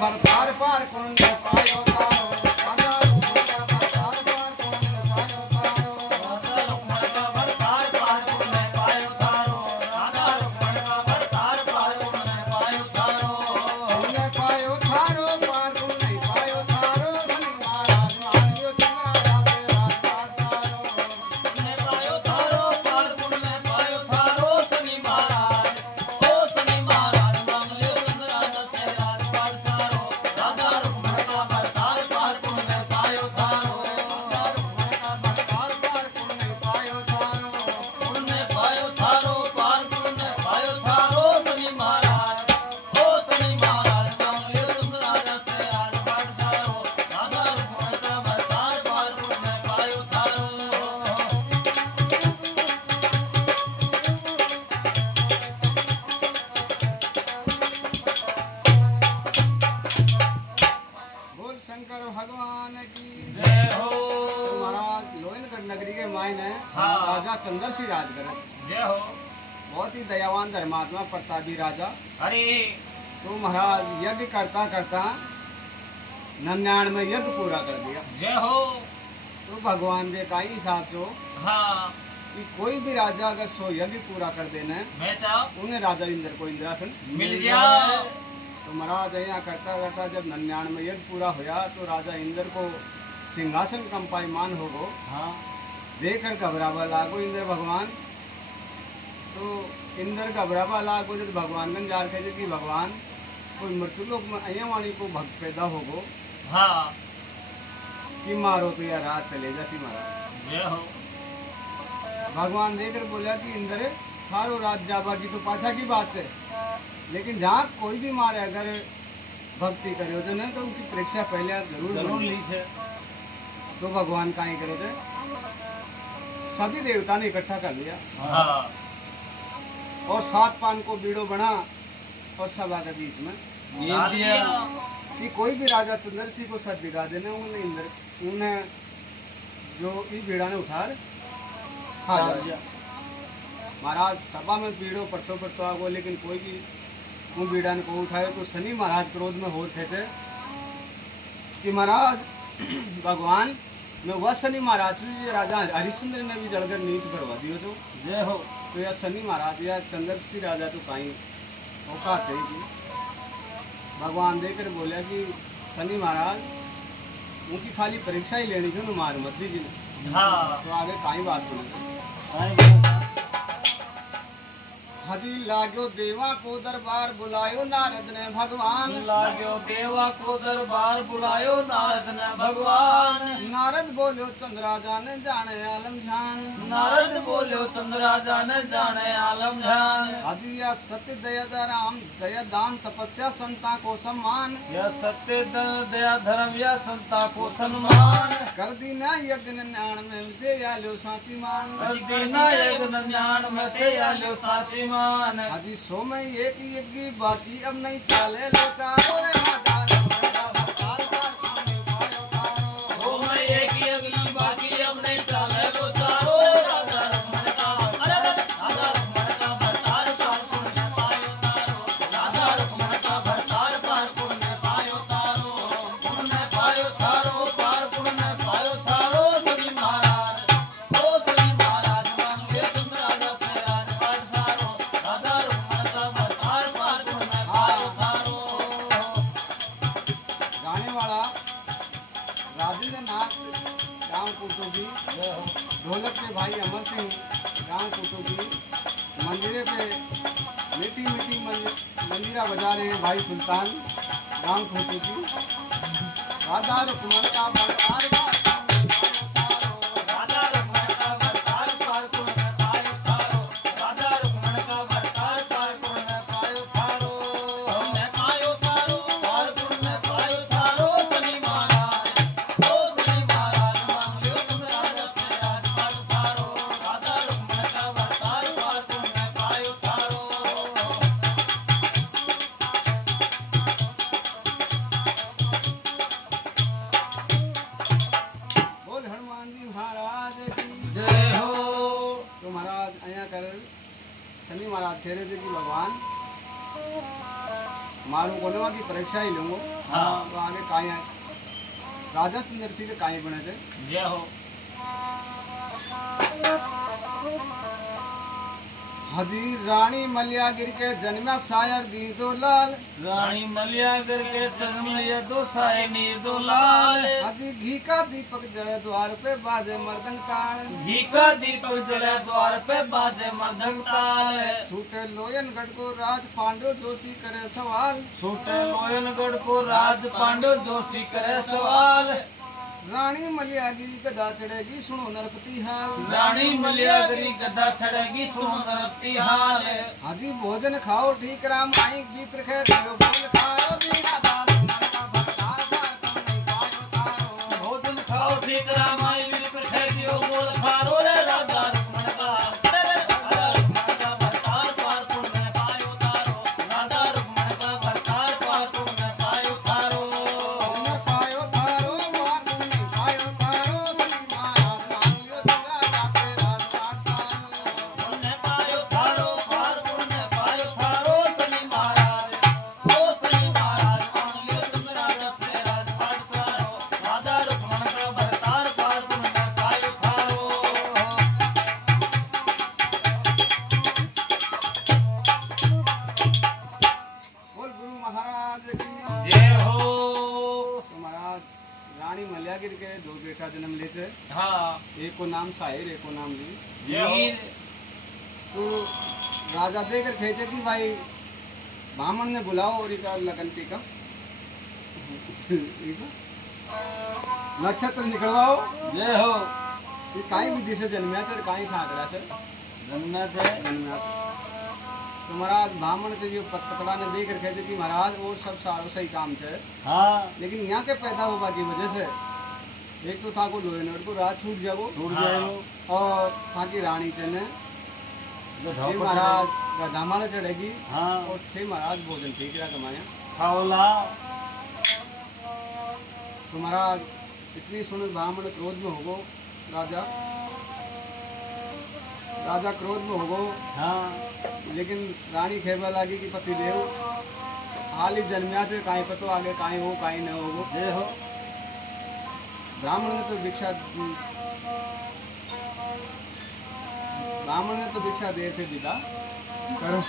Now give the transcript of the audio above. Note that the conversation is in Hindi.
भरतार पार कुंड पायो तारो राजा रुक्मण का भरतार पार कुंड पायो तारो राजा रुक्मण का भरतार पार कुंड पायो तारो राजा रुक्मण का भरतार पार कुंड पायो तारो कुंड पायो थारो पार कुंड पायो थारो धनी महाराज मानियो चंद्रा राधे राजपाट तारो कुंड पायो तारो पार कुंड पायो तारो शनि महाराज ओ शनि महाराज मांग लियो चंद्रा से राजपाट सारो राजा रुक्मण का भरतार पार कुंड पायो तारो राजा रुक्मण का भरतार पार कुंड पायो थारो कुंड पायो थारो पार कुंड पायो थारो शनि महाराज ओ शनि महाराज मांग लियो चंद्रा से राजपाट सारो राजा रुक्मण का भरतार पार कुंड पायो थारो बोल शंकर भगवान की जय हो तो महाराज लोहिनगढ़ नगरी के मायने हाँ। राजा चंद्र सिंह राज करे जय हो बहुत ही दयावान धर्मात्मा प्रतापी राजा। अरे तो महाराज यज्ञ करता करता 99 यज्ञ पूरा कर दिया। जय हो तो भगवान दे का ही हिसाब चो हाँ कि कोई भी राजा अगर 100 यज्ञ पूरा कर देना है मैं साहब उन्हें राजा इंद्र को इंद्रासन मिल जाओ तो महाराज यहाँ करता करता जब 99 यज्ञ पूरा होया तो राजा इंद्र को सिंहासन कंपायमान हो गो हाँ देखकर घबरावा लागो इंद्र भगवान। तो इंद्र घबरावा लागो जब भगवान गन जार कहे कि भगवान कोई मृत्यु लोक में अया वाणी को भक्त पैदा हो गो हाँ कि मारो तो यार रात चले जासी महाराज। जय हो भगवान देखकर बोला कि इंद्र थारो रात जाबा की तो पाछा की बात है, लेकिन जहाँ कोई भी मारे अगर भक्ति करे तो नहीं तो उनकी परीक्षा पहले जरूर जरूर ली। ली छे तो भगवान का ही करे थे सभी देवता ने इकट्ठा कर लिया हाँ और 7 पान को बीड़ो बना और सभा के बीच में डाल दिया कि कोई भी राजा चंद्र सिंह को सद दिखा देना उन्हें इंद्र उन्हें जो इस बीड़ा ने उठार खा जाए। महाराज सभा में बीड़ो पड़तो पड़तो आ गो लेकिन कोई भी वो बीड़ा ने को उठाए तो शनि महाराज क्रोध में हो थे कि महाराज भगवान मैं वह शनि महाराज ये राजा हरिश्चंद्र ने भी जलकर नीच करवा दियो तो जय हो तो यह शनि महाराज या चंद्र सिंह राजा तो कहीं औकात है कि भगवान देकर बोला कि शनि महाराज उनकी खाली परीक्षा ही लेनी थी ना मार मत जी ने हाँ तो आगे कहीं बात बोले आई बोलो साहब हजी लाग्यो देवा को दरबार बुलायो नारद ने भगवान लाग्यो देवा को दरबार बुलायो नारद ने भगवान नारद बोलो चंद्रा जाने जाने आलम ध्यान नारद बोलो चंद्रा जाने जाने आलम ध्यान हजी या सत्य दया राम दया दान तपस्या संता को सम्मान यह सत्य दया धर्म या संता को सम्मान कर दी ना यज्ञ ज्ञान में दे आलो साची मान दीना यज्ञ ज्ञान में थे आलो साची मान हजी सो में एक यज्ञ बाकी अब नहीं चाले लो चारो रे माता रमणा भरतार पार कुंड पायो तारो ओ मैं एक यज्ञ बाकी अब नहीं चाले तो सारो राजा रमण का राजा रमण का भरतार पार कुंड पायो तारो राजा रमण का भरतार पार कुंड पायो तारो कुंड पायो तारो पार कुंड पायो तारो शनि महाराज ओ शनि महाराज मांग ले तुम राजा से राजपाट सारो राजा रमण का भरतार पार कुंड पायो तारो गाने वाला राजेंद्र नाथ गांव कुटुबी ढोलक के भाई अमर सिंह गांव कुटुबी मंदिरे पे मीठी मीठी मंदिरा बजा रहे हैं भाई सुल्तान गांव कुटुबी राधा रुक्मण का भरतार राजा रुक्मण का भरतार पार कुंड पायो तारो राजा रुक्मण का भरतार पार कुंड पायो तारो हमने पायो तारो पार कुंड पायो तारो शनि महाराज ओ शनि महाराज मांग लियो तुम राजा से राजपाट सारो राजा रुक्मण का भरतार पार कुंड पायो तारो बोल हनुमान जी महाराज की जय हो तो महाराज अया कर शनि महाराज कह रहे थे कि भगवान मालूम कोने की परीक्षा ही लूंगो हाँ तो आगे काई है राजा सुंदर सिंह के काई बने थे। जय हो हदी रानी मलियागिर के जन्मा शायर दी दो लाल। रानी मलियागर के चगमिलिया दो साए नीर दो लाल। हदी घी का दीपक जड़े द्वार पे बाजे मर्दन ताल। घी का दीपक जले द्वार पे बाजे मर्दंग ताल। छूटे लोयनगढ़ को राज पांडव जोशी करे सवाल। छूटे लोयनगढ़ को राज पांडव जोशी करे सवाल। रानी मलियागिरी गदा चढ़ेगी सुनो नरपति हाल। रानी मलियागरी गदा चढ़ेगी सुनो नरपति हाल। हाजी भोजन खाओ ठीक राम आई गीत रखे दियो बोल खाओ दीना दाल का भरतार पार तुम नहीं पायो तारो। भोजन खाओ ठीक रामाई मिल कर दियो बोल फारो रे राजा रुक्मण का। राजा रुक्मण का भरतार पार तुम न पायो तारो। राजा रुक्मण का भरतार पार तुम न पायो तारो। तुमने पायो तारो मार तुम नहीं पायो तारो। सनी महाराज मांगियो चंद्रा दासे राजपाट सारो। तुमने पायो थारो पार तुम न पायो थारो। सनी महाराज ओ सनी महाराज मान लियो तुम राजा से राजपाट सारो। राजा रुक्मण का भरतार पार तुम न पायो थारो। बोल गुरु महाराज की जय हो। तो महाराज रानी मलियागिर के दो बेटा जन्म लेते। हाँ एक को नाम साहिर एक को नाम ली। जय हो। तो राजा देकर खेचे कि भाई ब्राह्मण ने बुलाओ और इका लगन टीका नक्षत्र निकलवाओ। जय हो। ये काई विधि से जन्म्या थे काई साकड़ा से जन्म से जन्म्या थे। तो महाराज ब्राह्मण से जो पतला ने देकर खेचे कि महाराज और सब सारो सही काम थे हाँ लेकिन यहाँ के पैदा होगा की वजह से एक तो था को लोहेनगढ़ को रात छूट जाओ छूट जाएगो। और था की रानी चने जो फिर झोंपड़ महाराज गधामाला चढ़ेगी हाँ और फिर महाराज भोजन ठीक रहा कमाया। खाओला। तो महाराज इतनी सुन ब्राह्मण क्रोध में होगो राजा राजा क्रोध में होगो। हाँ लेकिन रानी खेबा लगी कि पति देव हाल ही जन्म्या से काई पतो आगे काई हो काई न होगो। जय हो। ब्राह्मण ने तो भिक्षा ब्राह्मण ने तो भिक्षा देर से विदा करो।